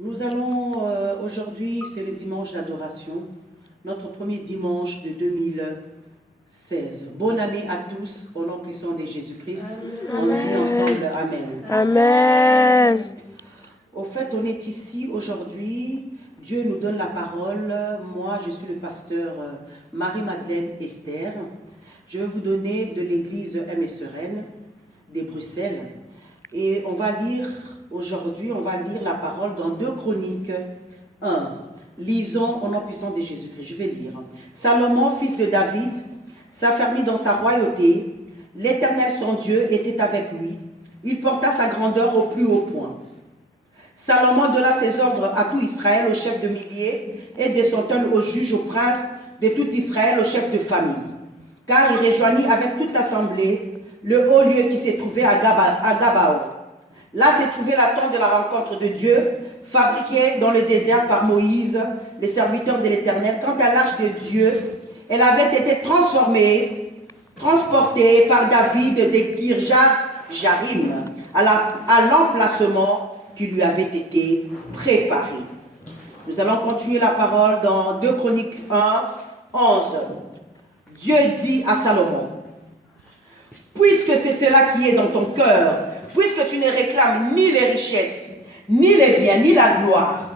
Nous allons aujourd'hui, c'est le dimanche d'adoration, notre premier dimanche de 2016. Bonne année à tous, au nom puissant de Jésus-Christ. On dit ensemble Amen. Amen. Au fait, on est ici aujourd'hui. Dieu nous donne la parole. Moi, je suis le pasteur Marie-Madeleine Esther. Je vais vous donner de l'église MSRN de Bruxelles. Et on va lire, aujourd'hui, on va lire la parole dans 2 Chroniques 1. Lisons au nom puissant de Jésus-Christ. Je vais lire. Salomon, fils de David, s'affermit dans sa royauté. L'Éternel, son Dieu, était avec lui. Il porta sa grandeur au plus haut point. Salomon donna ses ordres à tout Israël, au chef de milliers, et de centaines aux juges, aux princes de tout Israël, aux chefs de famille. Car il rejoignit avec toute l'assemblée le haut lieu qui s'est trouvé à Gabaon. Là s'est trouvé la tente de la rencontre de Dieu, fabriquée dans le désert par Moïse, le serviteur de l'Éternel. Quant à l'arche de Dieu, elle avait été transportée par David de Kirjath-Jarim à l'emplacement qui lui avait été préparé. Nous allons continuer la parole dans 2 Chroniques 1, 11. Dieu dit à Salomon, puisque c'est cela qui est dans ton cœur, puisque tu ne réclames ni les richesses, ni les biens, ni la gloire,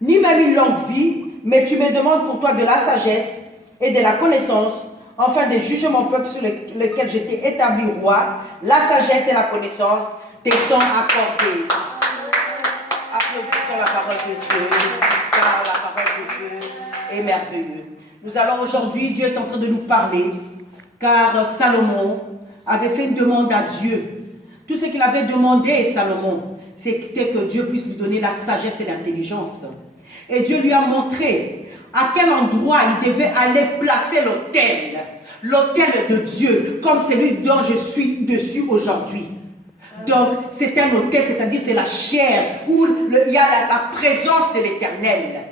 ni même une longue vie, mais tu me demandes pour toi de la sagesse et de la connaissance, afin de juger mon peuple sur lequel j'étais établi roi, la sagesse et la connaissance te sont accordées. Applaudissons la parole de Dieu, car la parole de Dieu est merveilleuse. Nous allons aujourd'hui, Dieu est en train de nous parler, car Salomon avait fait une demande à Dieu. Tout ce qu'il avait demandé, Salomon, c'était que Dieu puisse lui donner la sagesse et l'intelligence. Et Dieu lui a montré à quel endroit il devait aller placer l'autel de Dieu, comme celui dont je suis dessus aujourd'hui. Donc, c'est un autel, c'est-à-dire c'est la chair, où il y a la présence de l'Éternel.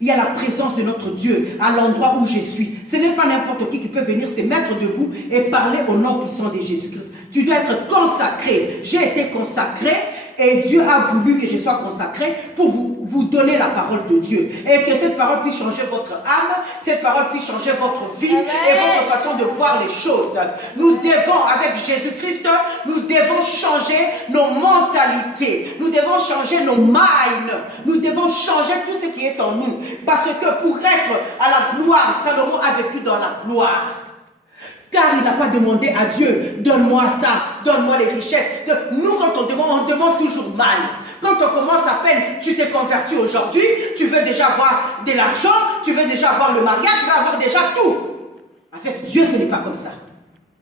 Il y a la présence de notre Dieu à l'endroit où je suis. Ce n'est pas n'importe qui peut venir se mettre debout et parler au nom puissant de Jésus-Christ. Tu dois être consacré. J'ai été consacré et Dieu a voulu que je sois consacré pour vous donner la parole de Dieu. Et que cette parole puisse changer votre âme, cette parole puisse changer votre vie et votre façon de voir les choses. Nous devons, avec Jésus-Christ, nous devons changer nos mentalités. Nous devons changer nos minds. Nous devons changer tout ce qui est en nous. Parce que pour être à la gloire, Salomon a vécu dans la gloire. Car il n'a pas demandé à Dieu, donne-moi ça, donne-moi les richesses. Nous, quand on demande toujours mal. Quand on commence à peine, tu t'es converti aujourd'hui, tu veux déjà avoir de l'argent, tu veux déjà avoir le mariage, tu veux avoir déjà tout. Avec Dieu, ce n'est pas comme ça.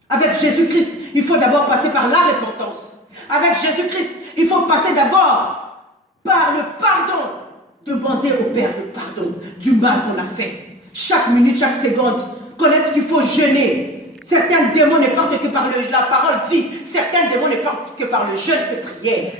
Avec Jésus-Christ, il faut d'abord passer par la repentance. Avec Jésus-Christ, il faut passer d'abord par le pardon. Demander au Père le pardon du mal qu'on a fait. Chaque minute, chaque seconde, connaître qu'il faut jeûner. Certains démons ne partent que par la parole dit. Certains démons ne partent que par le jeûne et prière.